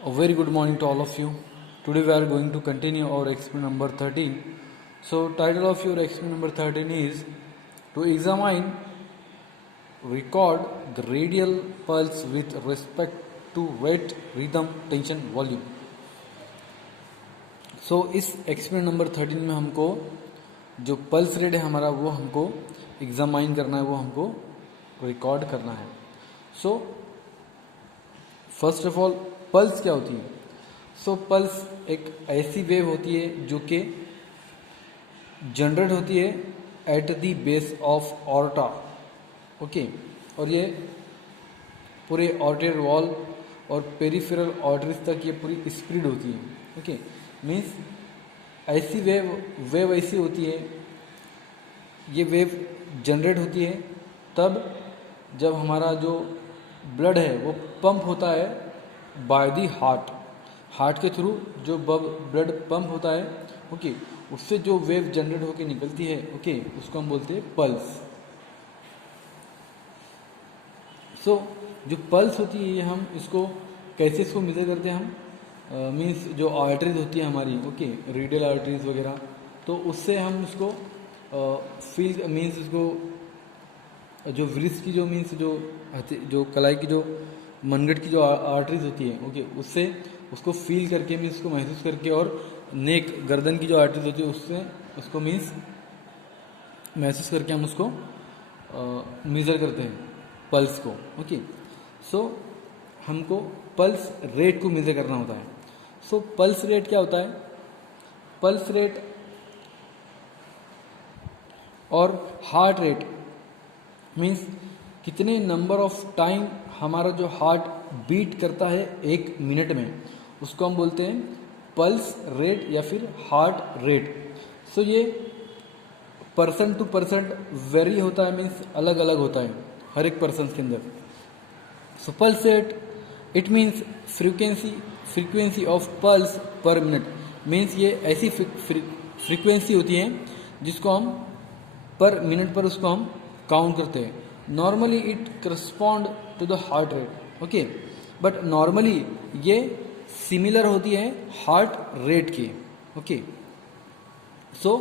A very good morning to all of you. Today we are going to continue our experiment number 13. So title of your experiment number 13 is to examine record the radial pulse with respect to rate, rhythm, tension, volume. So इस experiment number 13 में हमको जो pulse rate है हमारा वो हमको examine करना है, वो हमको रिकॉर्ड करना है. So first of all pulse क्या होती है? सो पल्स एक ऐसी वेव होती है जो कि जनरेट होती है at the base of aorta. Okay, और ये पूरे ऑर्टेरियल वॉल और पेरिफेरल आर्टरीज तक ये पूरी स्प्रेड होती है. ओके, मीन्स ऐसी वेव ऐसी होती है, ये वेव जनरेट होती है तब जब हमारा जो ब्लड है वो पंप होता है बाय दी हार्ट के थ्रू जो ब्लड पंप होता है. ओके, उससे जो वेव जनरेट होकर निकलती है, ओके, उसको हम बोलते हैं पल्स. सो जो पल्स होती है ये हम इसको कैसे इसको मेजर करते हैं हम मीन्स जो आर्टरीज होती है हमारी, ओके, रेडियल आर्टरीज वगैरह, तो उससे हम उसको फील मीन्स इसको जो व्रिस्ट की जो मीन्स जो कलाई की जो मनगट की जो आर्टरीज होती है, ओके, उससे उसको फील करके मीन्स उसको महसूस करके, और नेक गर्दन की जो आर्टरीज होती है उससे उसको मीन्स महसूस करके हम उसको मेज़र करते हैं पल्स को. ओके, सो हमको पल्स रेट को मेज़र करना होता है. सो पल्स रेट क्या होता है? पल्स रेट और हार्ट रेट मीन्स कितने नंबर ऑफ टाइम हमारा जो हार्ट बीट करता है एक मिनट में, उसको हम बोलते हैं पल्स रेट या फिर हार्ट रेट. सो ये पर्सन टू पर्सन वेरी होता है, मीन्स अलग अलग होता है हर एक पर्सन के अंदर. So pulse rate it means frequency of pulse per minute. Means ये ऐसी फ्रीक्वेंसी होती है जिसको हम पर मिनट पर उसको हम काउंट करते हैं. Normally it correspond to the heart rate. Okay, but normally ये सिमिलर होती है हार्ट रेट की. ओके, सो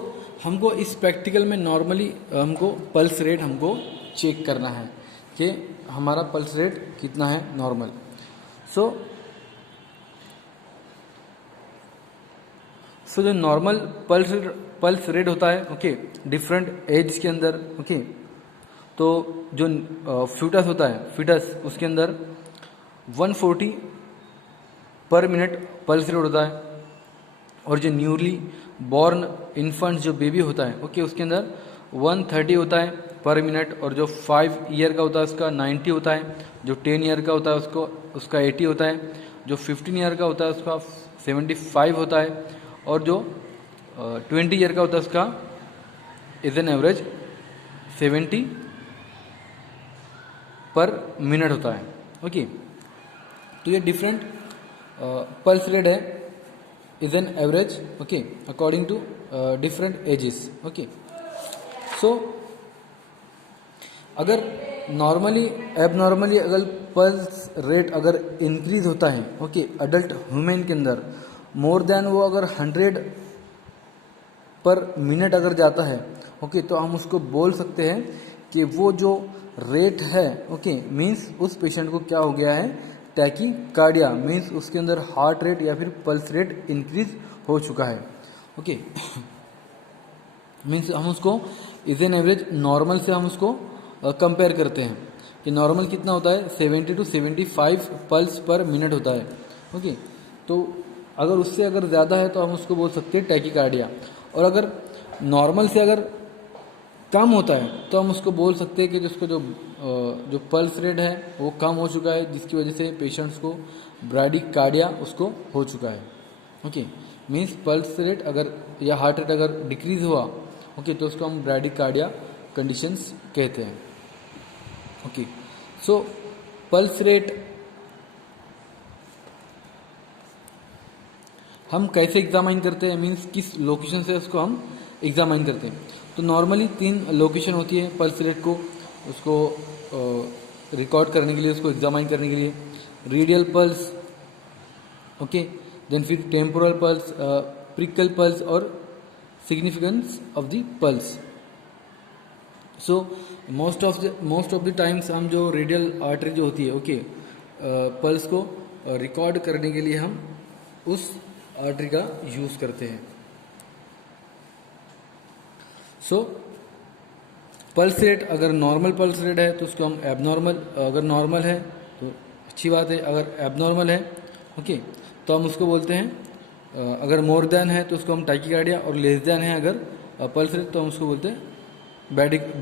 हमको इस प्रैक्टिकल में नॉर्मली हमको पल्स रेट हमको चेक करना है कि हमारा पल्स रेट कितना है नॉर्मल. सो जो नॉर्मल पल्स रेट होता है, ओके, डिफरेंट एज के अंदर, ओके, तो जो फ्यूटस होता है, फिटस, उसके अंदर 140 पर मिनट पल्स रेट होता है. और जो न्यूली बॉर्न इन्फेंट जो बेबी होता है, ओके, उसके अंदर 130 होता है पर मिनट. और जो 5 ईयर का होता है उसका 90 होता है. जो 10 ईयर का होता है उसका 80 होता है. जो 15 ईयर का होता है उसका 75 होता है. और जो 20 ईयर का होता है उसका इज एन एवरेज 70 पर मिनट होता है. ओके, तो ये डिफरेंट पल्स रेट है is an average, okay, according to different ages. Okay, so अगर नॉर्मली एबनॉर्मली अगर पल्स रेट अगर इंक्रीज होता है, ओके, अडल्ट ह्यूमन के अंदर मोर देन वो अगर 100 पर मिनट अगर जाता है, ओके, तो हम उसको बोल सकते हैं कि वो जो रेट है, ओके, मीन्स उस पेशेंट को क्या हो गया है, टैकीकार्डिया, मीन्स उसके अंदर हार्ट रेट या फिर पल्स रेट इंक्रीज हो चुका है. ओके, मीन्स हम उसको इज एन एवरेज नॉर्मल से हम उसको कंपेयर करते हैं कि नॉर्मल कितना होता है, 70 to 75 पल्स पर मिनट होता है. ओके, तो अगर उससे अगर ज़्यादा है तो हम उसको बोल सकते हैं टैकीकार्डिया. और अगर नॉर्मल से अगर कम होता है तो हम उसको बोल सकते हैं कि जिसको जो पल्स रेट है वो कम हो चुका है, जिसकी वजह से पेशेंट्स को ब्राडीकार्डिया उसको हो चुका है. ओके, मीन्स पल्स रेट अगर या हार्ट रेट अगर डिक्रीज हुआ, ओके, तो उसको हम ब्राडीकार्डिया कंडीशंस कहते हैं. ओके, सो पल्स रेट हम कैसे एग्जामाइन करते हैं, मीन्स किस लोकेशन से उसको हम एग्जामाइन करते हैं. तो नॉर्मली 3 लोकेशन होती है पल्स रेट को उसको रिकॉर्ड करने के लिए, उसको एग्जामाइन करने के लिए. Radial pulse, okay. देन फिर टेम्पोरल पल्स, प्रिकल पल्स और significance of the pulse. So most of the times हम जो रेडियल आर्टरी जो होती है, ओके, पल्स को रिकॉर्ड करने के लिए हम उस आर्टरी का यूज करते हैं। सो पल्स रेट, अगर नॉर्मल पल्स रेट है तो उसको हम एबनॉर्मल, अगर नॉर्मल है तो अच्छी बात है, अगर एबनॉर्मल है ओके तो हम उसको बोलते हैं, अगर मोर देन है तो उसको हम टाइकीकार्डिया, और लेस देन है अगर पल्स रेट तो हम उसको बोलते हैं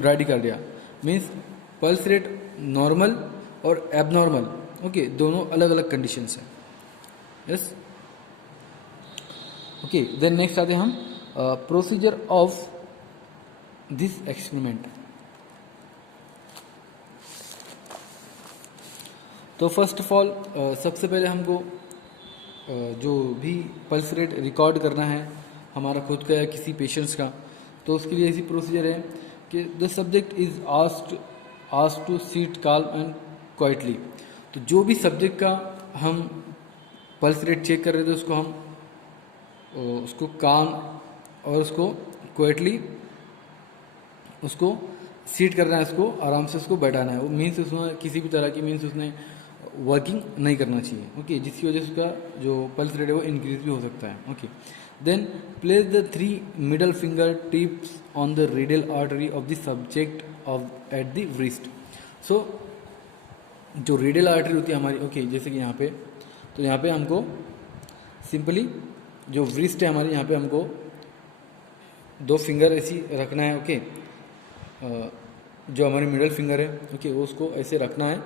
bradycardia. Means pulse rate normal और एबनॉर्मल, ओके, दोनों अलग अलग कंडीशंस हैं। Yes, okay. देन नेक्स्ट आते हैं हम प्रोसीजर ऑफ दिस एक्सपेरिमेंट। तो फर्स्ट ऑफ ऑल सबसे पहले हमको जो भी पल्स रेट रिकॉर्ड करना है हमारा खुद का या किसी पेशेंट्स का, तो उसके लिए ऐसी प्रोसीजर है कि the subject is asked to seat calm and quietly. तो जो भी सब्जेक्ट का हम पल्स रेट चेक कर रहे थे उसको हम उसको काम और उसको क्वाइटली उसको सीट करना है, उसको आराम से उसको बैठाना है। वो मीन्स उसमें किसी भी तरह की मीन्स उसने वर्किंग नहीं करना चाहिए, ओके, जिसकी वजह से उसका जो पल्स रेट है वो इंक्रीज भी हो सकता है, okay. Then place the 3 middle finger tips on the radial artery of the subject of at the wrist. So जो रेडियल आर्टरी होती है हमारी, ओके, जैसे कि यहाँ पे, तो यहाँ पे हमको सिंपली जो व्रिस्ट है हमारी, यहाँ पे हमको 2 फिंगर ऐसी रखना है, ओके, जो हमारी मिडल फिंगर है, ओके, वो उसको ऐसे रखना है,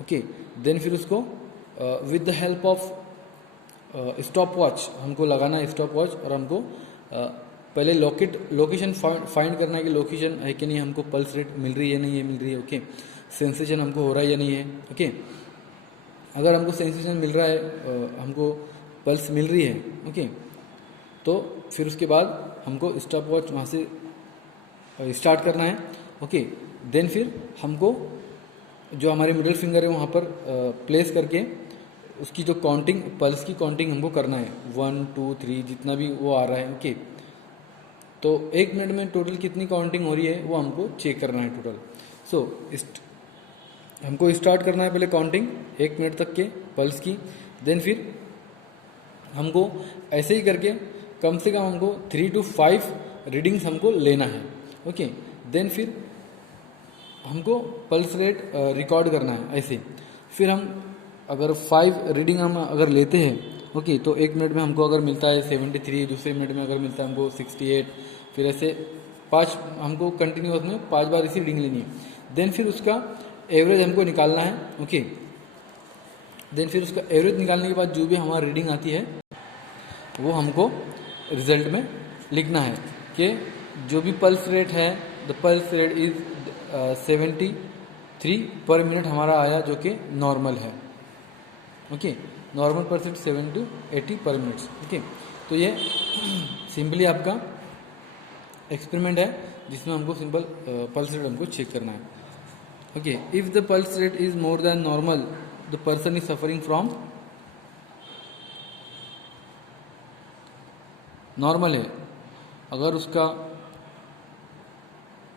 ओके। देन फिर उसको with the help of stop watch हमको लगाना है, स्टॉप वॉच, और हमको पहले लोकेशन फाइंड करना है कि लोकेशन है कि नहीं, हमको पल्स रेट मिल रही है नहीं है मिल रही है, ओके, सेंसेशन हमको हो रहा है या नहीं है, ओके। अगर हमको सेंसेशन मिल रहा है, हमको पल्स मिल रही है, ओके, तो फिर उसके बाद हमको स्टॉप वॉच वहाँ से स्टार्ट करना है, ओके। देन फिर हमको जो हमारे मिडिल फिंगर है वहाँ पर प्लेस करके उसकी जो काउंटिंग, पल्स की काउंटिंग हमको करना है, 1 2 3 जितना भी वो आ रहा है, ओके। तो 1 मिनट में टोटल कितनी काउंटिंग हो रही है वो हमको चेक करना है टोटल। सो हमको स्टार्ट करना है पहले काउंटिंग 1 मिनट तक के पल्स की। देन फिर हमको ऐसे ही करके कम से कम हमको 3 to 5 रीडिंग्स हमको लेना है, ओके। देन फिर हमको पल्स रेट रिकॉर्ड करना है ऐसे। फिर हम अगर 5 रीडिंग हम अगर लेते हैं, ओके, तो 1 मिनट में हमको अगर मिलता है 73, दूसरे मिनट में अगर मिलता है हमको 68, फिर ऐसे 5 हमको कंटिन्यूअस में 5 बार इसी रीडिंग लेनी है। देन फिर उसका एवरेज हमको निकालना है, ओके। देन फिर उसका एवरेज निकालने के बाद जो भी हमारी रीडिंग आती है वो हमको रिजल्ट में लिखना है कि जो भी पल्स रेट है, द पल्स रेट इज 73 पर मिनट हमारा आया, जो कि नॉर्मल है, okay. Normal pulse rate 70 to 80 पर मिनट, ओके। तो ये सिंपली आपका एक्सपेरिमेंट है जिसमें हमको सिंपल पल्स रेट हमको चेक करना है, okay. If the pulse rate is more than normal the person is suffering from, normal है, अगर उसका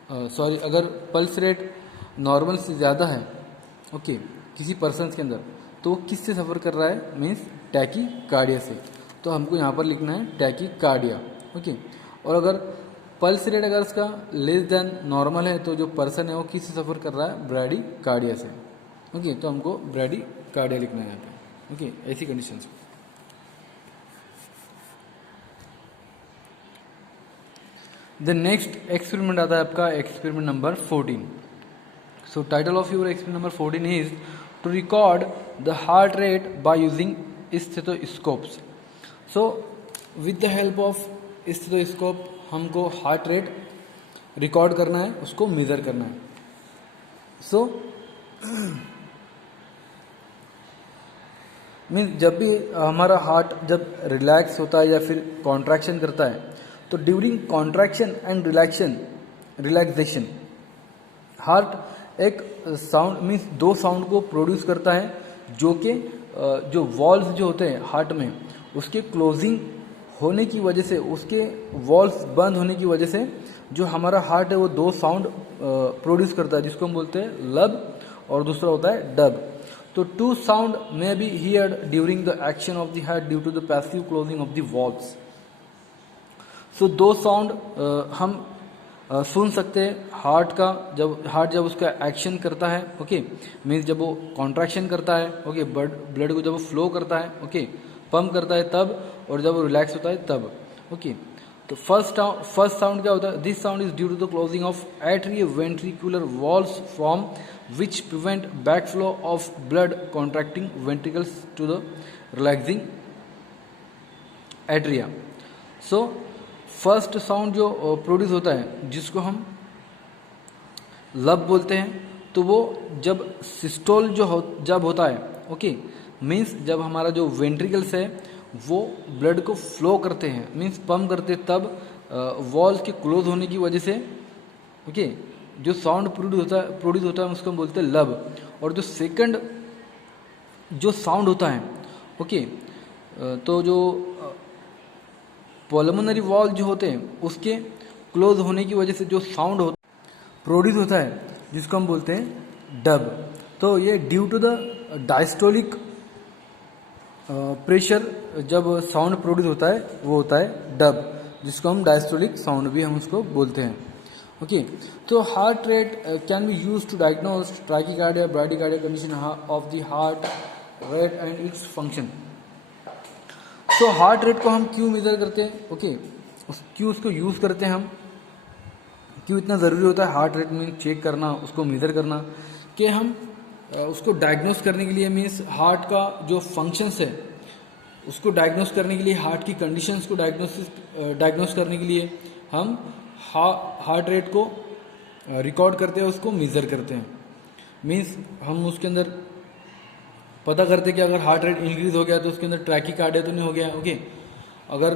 अगर पल्स रेट नॉर्मल से ज़्यादा है, ओके, किसी पर्सन के अंदर, तो वो किससे सफ़र कर रहा है, मीन्स टैकीकार्डिया से। तो हमको यहाँ पर लिखना है टैकीकार्डिया, ओके। और अगर पल्स रेट अगर उसका लेस देन नॉर्मल है तो जो पर्सन है वो किससे सफ़र कर रहा है, ब्रैडीकार्डिया से, ओके। तो हमको ब्रैडीकार्डिया लिखना है यहाँ पे, ओके, ऐसी कंडीशंस। द नेक्स्ट एक्सपेरिमेंट आता है आपका experiment number 14। So title of your experiment number 14 is to record the heart rate by using stethoscopes. So with the help of stethoscope हमको हार्ट रेट रिकॉर्ड करना है, उसको measure करना है। So means जब भी हमारा हार्ट जब रिलैक्स होता है या फिर कॉन्ट्रैक्शन करता है, तो during contraction and relaxation heart एक साउंड मीन्स 2 साउंड को प्रोड्यूस करता है, जो कि जो वॉल्स जो होते हैं हार्ट में, उसके क्लोजिंग होने की वजह से, उसके वॉल्स बंद होने की वजह से जो हमारा हार्ट है वो दो साउंड प्रोड्यूस करता है, जिसको हम बोलते हैं लब और दूसरा होता है डब. तो two sound may be heard during the action of the heart due to the passive closing of the walls. So दो साउंड हम सुन सकते हैं हार्ट का, जब उसका एक्शन करता है, ओके, मीन्स जब वो कॉन्ट्रैक्शन करता है, ओके, ब्लड को जब वो फ्लो करता है, ओके, पंप करता है तब, और जब वो रिलैक्स होता है तब, ओके. तो फर्स्ट साउंड क्या होता है? This sound is due to the closing of atrioventricular walls from which prevent back flow of blood contracting ventricles to the relaxing atria. So first sound जो प्रोड्यूस होता है, जिसको हम लब बोलते हैं, तो वो जब सिस्टोल जब होता है, ओके, मीन्स जब हमारा जो वेंट्रिकल्स है वो ब्लड को फ्लो करते हैं, मीन्स पंप करते हैं, तब वॉल्स के क्लोज होने की वजह से, ओके, जो साउंड प्रोड्यूस होता है उसको हम बोलते हैं लब. और जो सेकंड जो साउंड होता है, ओके, तो जो पल्मोनरी वॉल जो होते हैं उसके क्लोज होने की वजह से जो साउंड प्रोड्यूस होता है, जिसको हम बोलते हैं डब. तो ये due to the diastolic pressure जब साउंड प्रोड्यूस होता है वो होता है डब, जिसको हम डायस्टोलिक साउंड भी हम उसको बोलते हैं, ओके. तो heart rate can be use to diagnose tachycardia bradycardia condition of the heart rate and its function. तो हार्ट रेट को हम क्यों मेजर करते हैं, ओके, क्यों उसको यूज़ करते हैं हम, क्यों इतना ज़रूरी होता है हार्ट रेट में चेक करना, उसको मेजर करना, कि हम उसको डायग्नोस करने के लिए, मीन्स हार्ट का जो फंक्शंस है उसको डायग्नोस करने के लिए, हार्ट की कंडीशंस को डायग्नोस करने के लिए हम हार्ट रेट को रिकॉर्ड करते हैं, उसको मेज़र करते हैं. मीन्स हम उसके अंदर पता करते कि अगर हार्ट रेट इंक्रीज हो गया तो उसके अंदर ट्रैकिकार्डिया तो नहीं हो गया, ओके. अगर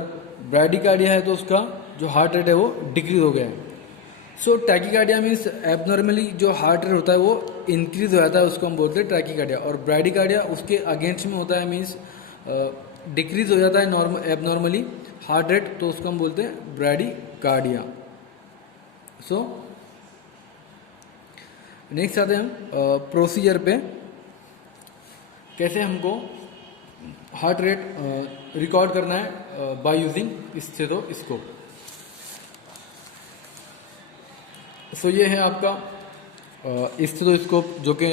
ब्रैडिकार्डिया है तो उसका जो हार्ट रेट है वो डिक्रीज हो गया है. सो टैकिकार्डिया मीन्स एबनॉर्मली जो हार्ट रेट होता है वो इंक्रीज हो जाता है, उसको हम बोलते हैं ट्रैकिकार्डिया. और ब्रैडिकार्डिया उसके अगेंस्ट में होता है, मीन्स डिक्रीज हो जाता है एबनॉर्मली हार्ट रेट, तो उसको हम बोलते हैं ब्रैडिकार्डिया. सो नेक्स्ट आते हैं हम प्रोसीजर पे, कैसे हमको हार्ट रेट रिकॉर्ड करना है बाय यूजिंग स्टेथोस्कोप. सो ये है आपका स्टेथोस्कोप, जो कि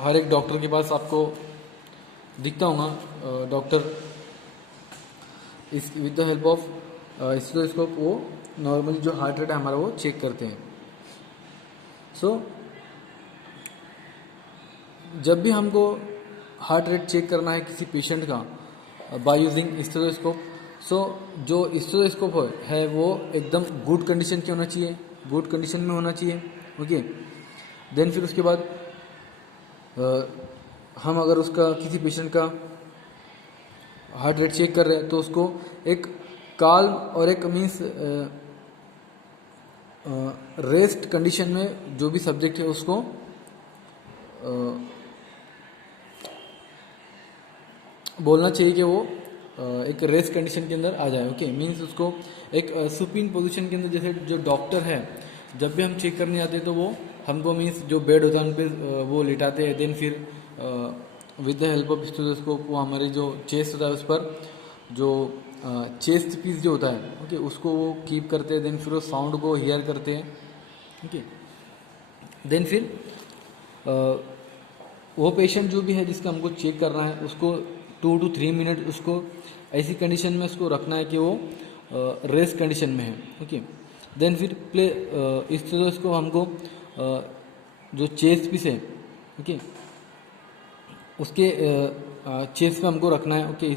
हर एक डॉक्टर के पास आपको दिखता होगा. डॉक्टर इस with the help of stethoscope वो नॉर्मली जो हार्ट रेट है हमारा वो चेक करते हैं. सो जब भी हमको हार्ट रेट चेक करना है किसी पेशेंट का बाय यूजिंग स्टेथोस्कोप, सो जो स्टेथोस्कोप है वो एकदम गुड कंडीशन की होना चाहिए, गुड कंडीशन में होना चाहिए, ओके. देन फिर उसके बाद हम अगर उसका किसी पेशेंट का हार्ट रेट चेक कर रहे हैं तो उसको एक काल्म और एक मीन्स रेस्ट कंडीशन में जो भी सब्जेक्ट है उसको बोलना चाहिए कि वो एक रेस्ट कंडीशन के अंदर आ जाए, ओके. मीन्स उसको एक सुपीन पोजीशन के अंदर, जैसे जो डॉक्टर है जब भी हम चेक करने आते हैं तो वो हमको मीन्स जो बेड होता है उन पर वो लिटाते हैं. देन फिर with the help of stethoscope वो हमारे जो चेस्ट होता है उस पर जो चेस्ट पीस जो होता है, ओके, उसको वो कीप करते हैं. देन फिर वो साउंड को हियर करते हैं, ओके. देन फिर वो पेशेंट जो भी है जिसका हमको चेक करना है उसको 2 to 3 मिनट उसको ऐसी कंडीशन में उसको रखना है कि वो रेस्ट कंडीशन में है, ओके. देन फिर इस तरह इसको हमको जो चेस्ट पीस है, ओके, उसके चेस्ट पे हमको रखना है, okay,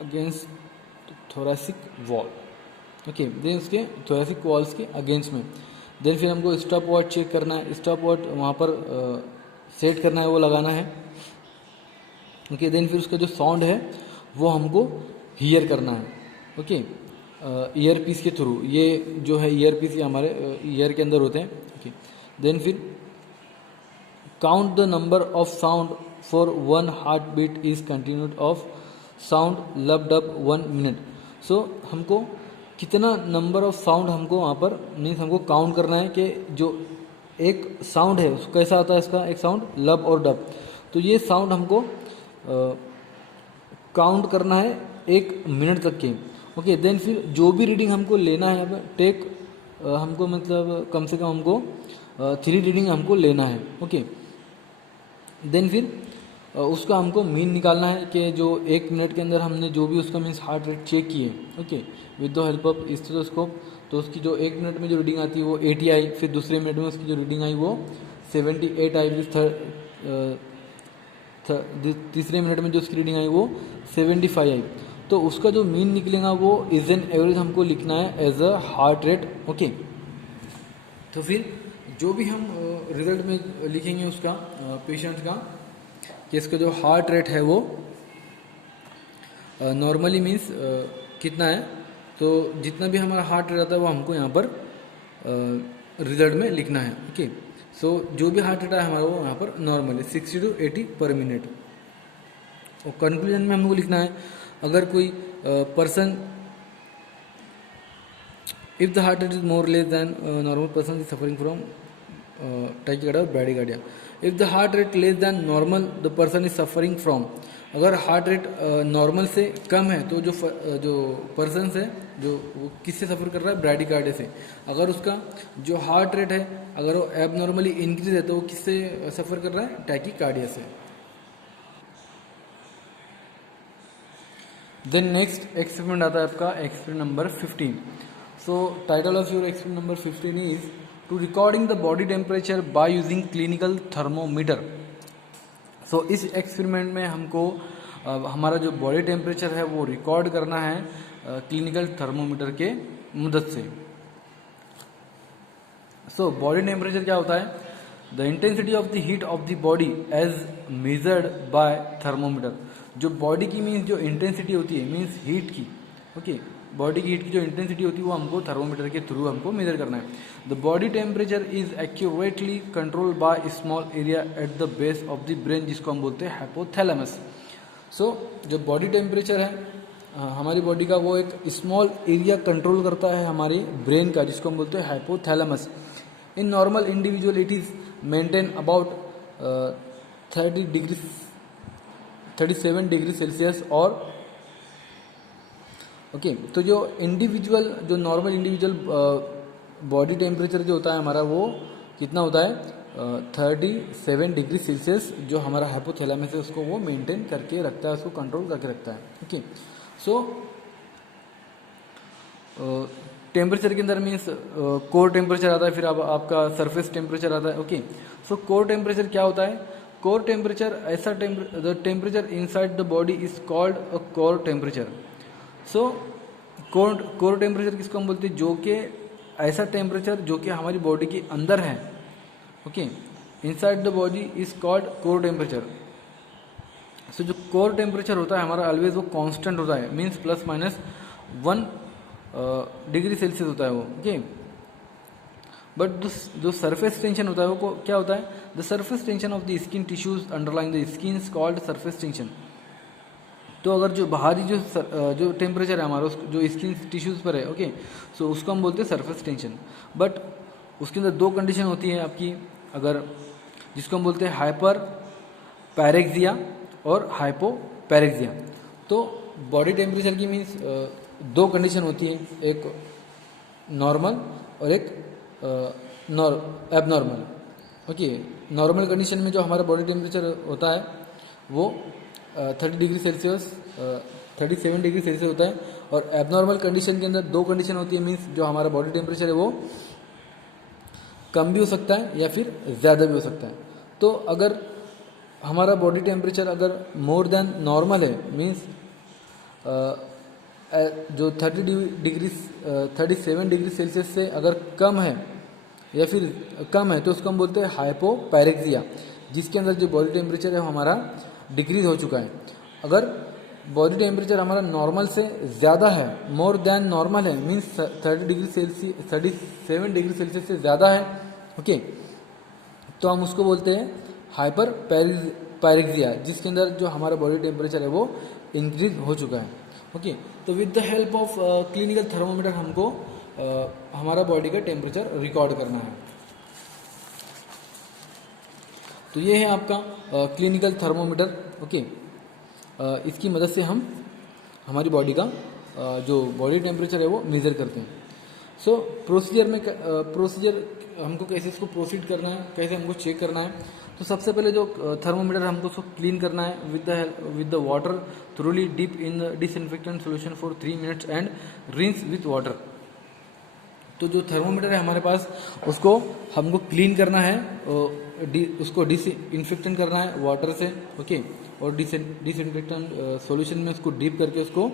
against thoracic wall, okay. Then उसके थोरेसिक वॉल्स के अगेंस्ट में. देन फिर हमको स्टॉप वॉच चेक करना है, स्टॉप वॉच वहाँ पर सेट करना है, वो लगाना है, ओके. देन फिर उसका जो साउंड है वो हमको हियर करना है, ओके, ईयर पीस के थ्रू. ये जो है ईयर पीस ये हमारे ईयर के अंदर होते हैं, ओके. देन फिर count the number of sound for one heart beat is continued of sound loved up 1 minute. So हमको कितना नंबर ऑफ साउंड हमको वहाँ पर मीन्स हमको काउंट करना है कि जो एक साउंड है उसको कैसा आता है, इसका एक साउंड लब और डब, तो ये साउंड हमको काउंट करना है 1 मिनट तक के। ओके, देन फिर जो भी रीडिंग हमको लेना है, अब टेक हमको मतलब कम से कम हमको 3 रीडिंग हमको लेना है। ओके, देन फिर उसका हमको मीन निकालना है कि जो 1 मिनट के अंदर हमने जो भी उसका मीन्स हार्ट रेट चेक किए, okay, with the help of stethoscope, तो उसकी जो 1 मिनट में जो रीडिंग आती है वो 80 आई, फिर दूसरे मिनट में उसकी जो रीडिंग आई वो 78 आई, तीसरे मिनट में जो उसकी रीडिंग आई वो 75 आई। तो उसका जो मीन निकलेगा वो इज एन एवरेज हमको लिखना है as a heart rate. Okay, तो फिर जो भी हम रिजल्ट में लिखेंगे उसका पेशेंट का कि इसका जो हार्ट रेट है वो नॉर्मली मीन्स कितना है, तो जितना भी हमारा हार्ट रेट आता है वो हमको यहाँ पर रिजल्ट में लिखना है। ओके, सो जो भी हार्ट रेट है हमारा वो यहाँ पर नॉर्मली 60 to 80 पर मिनट। और कंक्लूजन में हमको लिखना है अगर कोई person if the heart rate is more less than normal person is suffering from tachycardia और bradycardia. If the heart rate less than normal the person is suffering from, अगर हार्ट रेट नॉर्मल से कम है तो जो person है जो वो किससे सफ़र कर रहा है, ब्रैडीकार्डिया से। अगर उसका जो हार्ट रेट है अगर वो एबनॉर्मली इंक्रीज है तो वो किससे सफ़र कर रहा है, टैकीकार्डिया से। देन नेक्स्ट एक्सपेरिमेंट आता है आपका experiment number 15। So title of your experiment number 15 is to recording the body temperature by using clinical thermometer. So इस एक्सपेरिमेंट में हमको हमारा जो बॉडी टेम्परेचर है वो रिकॉर्ड करना है क्लिनिकल थर्मोमीटर के मदद से। सो बॉडी टेम्परेचर क्या होता है, the intensity of the heat of the body as measured by thermometer. जो बॉडी की मीन्स जो इंटेंसिटी होती है मीन्स हीट की, ओके, बॉडी की हीट की जो इंटेंसिटी होती है वो हमको थर्मोमीटर के थ्रू हमको मेजर करना है। The body temperature is accurately controlled by small area at the base of the brain, जिसको हम बोलते हैं हाइपोथैलेमस। सो जो बॉडी टेम्परेचर है हमारी बॉडी का वो एक स्मॉल एरिया कंट्रोल करता है हमारी ब्रेन का, जिसको हम बोलते हैं hypothalamus. In normal individual it is maintain about 37 degree Celsius और ओके, तो जो इंडिविजुअल जो नॉर्मल इंडिविजुअल बॉडी टेम्परेचर जो होता है हमारा वो कितना होता है 37 डिग्री सेल्सियस, जो हमारा हाइपोथैलेमस है उसको वो मेंटेन करके रखता है, उसको कंट्रोल करके रखता है। ओके, सो टेम्परेचर के अंदर मीन्स कोर टेम्परेचर आता है, फिर आपका सरफेस टेम्परेचर आता है। ओके, सो कोर टेम्परेचर क्या होता है, कोर टेम्परेचर ऐसा the temperature inside the body is called a core temperature. So core temperature किसको हम बोलते हैं, जो कि ऐसा टेम्परेचर जो कि हमारी बॉडी के अंदर है। Okay, inside the body is called core temperature. So जो कोर टेम्परेचर होता है हमारा ऑलवेज वो कांस्टेंट होता है, मीन्स +- 1 डिग्री सेल्सियस होता है वो। ओके, बट जो सरफेस टेंशन होता है वो क्या होता है, the surface tension of the skin tissues underlying the skin is called surface tension. तो अगर जो बाहरी जो टेम्परेचर है हमारा जो स्किन टिश्यूज पर है, ओके, सो उसको हम बोलते हैं सरफेस टेंशन। बट उसके अंदर 2 कंडीशन होती है आपकी, अगर जिसको हम बोलते हैं हाइपर पैरेक्सिया और हाइपोपैरेक्सिया। तो बॉडी टेम्परेचर की मीन्स 2 कंडीशन होती है, एक नॉर्मल और एक एबनॉर्मल। ओके, नॉर्मल कंडीशन में जो हमारा बॉडी टेम्परेचर होता है वो 30 डिग्री सेल्सियस 37 डिग्री सेल्सियस होता है, और एबनॉर्मल कंडीशन के अंदर 2 कंडीशन होती है, मीन्स जो हमारा बॉडी टेम्परेचर है वो कम भी हो सकता है या फिर ज़्यादा भी हो सकता है। तो अगर हमारा बॉडी टेम्परेचर अगर मोर देन नॉर्मल है, मीन्स जो 37 डिग्री सेल्सियस से अगर कम है या फिर कम है तो उसको हम बोलते हैं हाइपोपैरेक्सिया, जिसके अंदर जो बॉडी टेम्परेचर है वो हमारा डिक्रीज हो चुका है। अगर बॉडी टेम्परेचर हमारा नॉर्मल से ज़्यादा है, मोर देन नॉर्मल है, मीन्स 37 डिग्री सेल्सियस से ज़्यादा है, ओके, तो हम उसको बोलते हैं हाइपर पैरेक्सिया, जिसके अंदर जो हमारा बॉडी टेम्परेचर है वो इंक्रीज हो चुका है। ओके, तो with the help of clinical thermometer हमको हमारा बॉडी का टेम्परेचर रिकॉर्ड करना है। तो ये है आपका क्लिनिकल थर्मोमीटर। ओके, इसकी मदद से हम हमारी बॉडी का जो बॉडी टेम्परेचर है वो मेज़र करते हैं। सो प्रोसीजर हमको कैसे इसको प्रोसीड करना है, कैसे हमको चेक करना है। तो सबसे पहले जो थर्मोमीटर हमको उसको क्लीन करना है with the water थ्रूली deep in the disinfectant solution for 3 minutes and rinse with water. तो जो थर्मोमीटर है हमारे पास उसको हमको क्लीन करना है, उसको डिसइंफेक्टेंट करना है वाटर से। ओके, और डिसइंफेक्टेंट सॉल्यूशन में उसको डीप करके उसको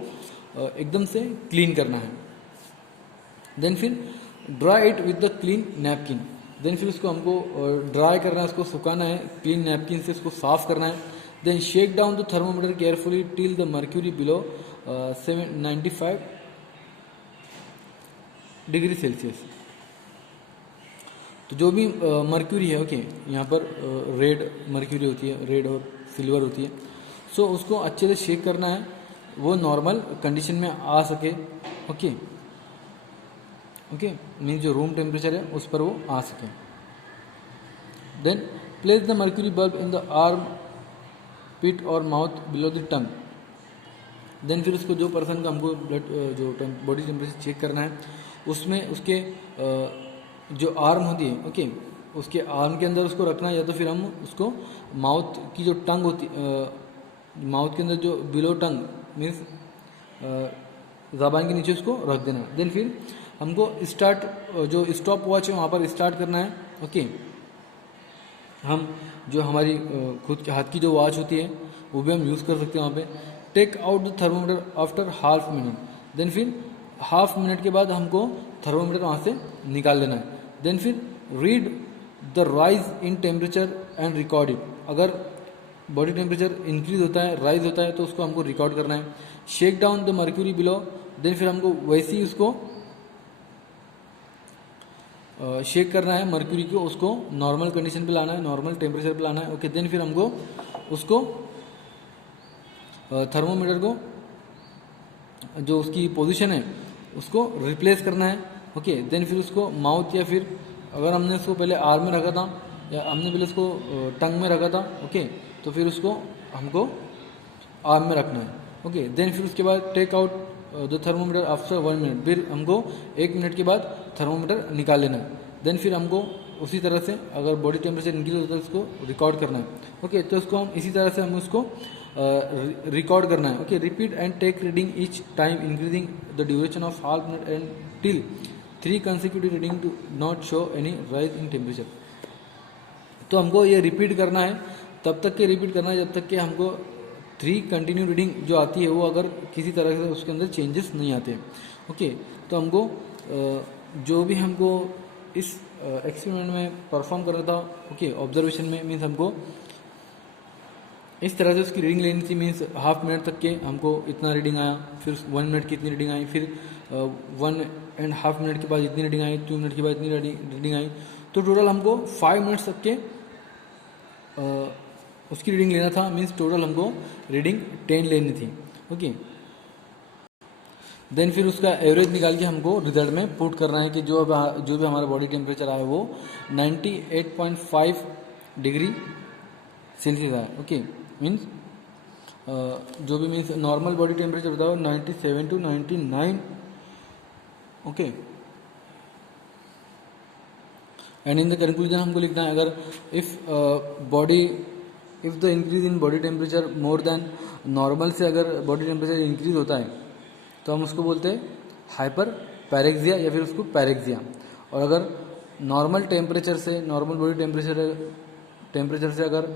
एकदम से क्लीन करना है। देन फिर dry it with the clean napkin. Then फिर उसको हमको ड्राई करना है, उसको सुखाना है, क्लीन नैपकिन से उसको साफ करना है। Then shake down the thermometer carefully till the mercury below 95 degree Celsius. तो जो भी मर्क्यूरी है, ओके, यहाँ पर रेड मर्क्यूरी होती है, रेड और सिल्वर होती है। सो उसको अच्छे से शेक करना है, वो नॉर्मल कंडीशन में आ सके। ओके ओके, मीन्स जो रूम टेम्परेचर है उस पर वो आ सके। Then place the mercury bulb in the armpit और mouth below the tongue. Then फिर उसको जो पर्सन का हमको ब्लड जो बॉडी टेम्परेचर चेक करना है उसमें उसके जो आर्म होती है, ओके, उसके आर्म के अंदर उसको रखना है, या तो फिर हम उसको माउथ की जो टंग होती माउथ के अंदर जो बिलो टंग मीन्स ज़बान के नीचे उसको रख देना है। देन फिर हमको स्टार्ट जो स्टॉप वॉच है वहाँ पर स्टार्ट करना है। ओके, हम जो हमारी खुद के हाथ की जो वॉच होती है वो भी हम यूज़ कर सकते हैं वहाँ पे। Take out the thermometer after half minute. Then फिर हाफ मिनट के बाद हमको थर्मोमीटर वहाँ से निकाल लेना है। देन फिर read the rise in temperature and record it. अगर बॉडी टेम्परेचर इंक्रीज होता है, राइज होता है, तो उसको हमको रिकॉर्ड करना है। Shake down the mercury below. Then फिर हमको वैसे ही उसको शेक करना है मर्क्यूरी को, उसको नॉर्मल कंडीशन पे लाना है, नॉर्मल टेम्परेचर पे लाना है। ओके, देन फिर हमको उसको थर्मोमीटर को जो उसकी पोजीशन है उसको रिप्लेस करना है। ओके, देन फिर उसको माउथ या फिर अगर हमने उसको पहले आर्म में रखा था या हमने पहले उसको टंग में रखा था, ओके, तो फिर उसको हमको आर्म में रखना है। ओके, देन फिर उसके बाद take out the thermometer after 1 minute. फिर हमको 1 मिनट के बाद थर्मोमीटर निकाल लेना है। देन फिर हमको उसी तरह से अगर बॉडी टेम्परेचर इंक्रीज होता है उसको रिकॉर्ड करना है। ओके, तो उसको हम इसी तरह से हमें उसको रिकॉर्ड करना है। Okay, repeat and take reading each time increasing the duration of half minute and till 3 consecutive reading to not show any rise in temperature. तो हमको ये रिपीट करना है, तब तक के रिपीट करना है जब तक कि हमको 3 कंटिन्यू रीडिंग जो आती है वो अगर किसी तरह से उसके अंदर चेंजेस नहीं आते हैं। ओके, तो हमको जो भी हमको इस एक्सपेरिमेंट में परफॉर्म कर रहा था, ओके, ऑब्जर्वेशन में, मीन्स हमको इस तरह से उसकी रीडिंग लेनी थी। मीन्स हाफ मिनट तक के हमको इतना रीडिंग आया, फिर 1 मिनट की इतनी रीडिंग आई, फिर 1.5 मिनट के बाद इतनी रीडिंग आई, 2 मिनट के बाद इतनी रीडिंग आई। तो टोटल हमको 5 मिनट्स तक के उसकी रीडिंग लेना था। मीन्स टोटल हमको रीडिंग 10 लेनी थी। ओके, देन फिर उसका एवरेज निकाल के हमको रिजल्ट में पुट करना है कि जो भी हमारा बॉडी टेम्परेचर आया वो 98.5 डिग्री सेल्सियस आया। ओके, मीन्स जो भी मीन्स नॉर्मल बॉडी टेम्परेचर होता है वो 97 to 99। Okay, and in the conclusion हमको लिखना है अगर if the increase in body temperature more than normal से अगर बॉडी टेम्परेचर इंक्रीज होता है तो हम उसको बोलते हैं हाइपर पैरेक्सिया या फिर उसको पैरेक्सिया। और अगर नॉर्मल टेम्परेचर से नॉर्मल बॉडी टेम्परेचर से अगर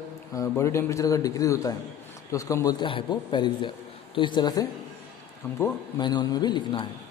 बॉडी टेम्परेचर अगर डिक्रीज होता है तो उसको हम बोलते हैं हाइपो पैरेक्सिया। तो इस तरह से हमको मैनुअल में भी लिखना है।